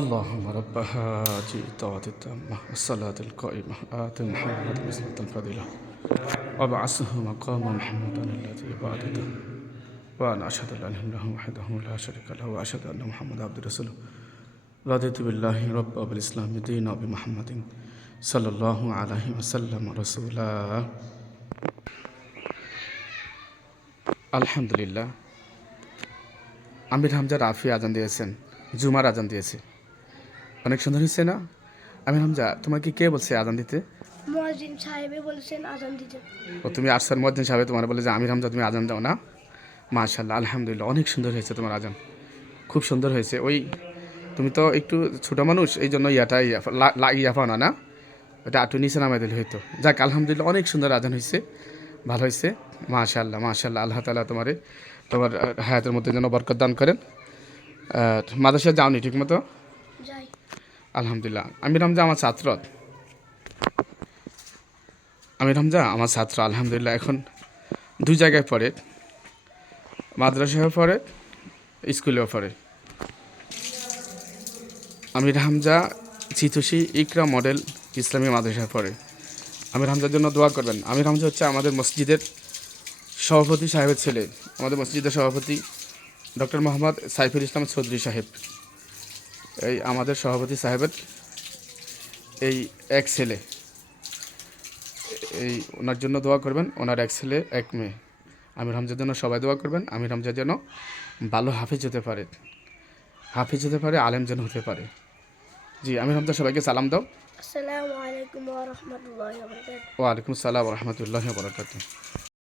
اللهم رب هذه الدعوة التامة والصلاة القائمة آت محمد الوسيلة الفضيلة وابعثه مقام محمودا الذي وعدته وأنا أشهد أن لا إله إلا هو وحده لا شريك له وأشهد أن محمدا عبده ورسوله رضيت بالله ربا وبالإسلام دينا وبمحمد صلى الله عليه وسلم رسولا আলহামদুলিল্লাহ। আমির হামজা রাফি আজান দিয়েছেন, জুমার আজান দিয়েছে, অনেক সুন্দর হয়েছে না? আমির হামজা, তোমাকে কে বলছে আজান দিতে? মুয়াজ্জিন সাহেবে বলেছেন আজান দিতে। ও, তুমি আরসার মুয়াজ্জিন সাহেব তোমার বলে যে আমির হামজা তুমি আজান দাও না? মাশাআল্লাহ, আলহামদুলিল্লাহ, অনেক সুন্দর হয়েছে তোমার আজান, খুব সুন্দর হয়েছে। ওই তুমি তো একটু ছোটো মানুষ, এই জন্য ইয়া পাও না, ওটা একটু নিচে নামাই দিলে হইতো। যাক, আলহামদুলিল্লাহ, অনেক সুন্দর আজান হয়েছে, ভালো হয়েছে। মাশাআল্লাহ মাশাআল্লাহ, আল্লাহ তাআলা তোমার হায়াতের মধ্যে যেন বরকত দান করেন। মাদ্রাসায় যাওনি ঠিক মতো? আলহামদুলিল্লাহ। আমির হামজা আমার ছাত্র, আলহামদুলিল্লাহ। এখন দুই জায়গায় পড়ে, মাদ্রাসায়ও পড়ে, স্কুলেও পড়ে। আমির হামজা চিতোষী ইকরা মডেল ইসলামী মাদ্রাসায় পড়ে। আমির হামজার জন্য দোয়া করবেন। আমির হামজা হচ্ছে আমাদের মসজিদের সভাপতি সাহেবের ছেলে, আমাদের মসজিদের সভাপতি ডক্টর মোহাম্মদ সাইফুল ইসলাম চৌধুরী সাহেব, এই আমাদের সভাপতি সাহেবের এই এক ছেলে। এই ওনার জন্য দোয়া করবেন, ওনার এক ছেলে এক মেয়ে। আমির হামজার জন্য সবাই দোয়া করবেন। আমির হামজা যেন ভালো হাফেজ হতে পারে, আলেম যেন হতে পারে। জি, আমির হামজা সবাইকে সালাম দাও। আসসালামু আলাইকুম ওয়া রাহমাতুল্লাহি ওয়া বারাকাতুহু। ওয়া আলাইকুম আসসালাম ওয়া রাহমাতুল্লাহি ওয়া বারাকাতুহু।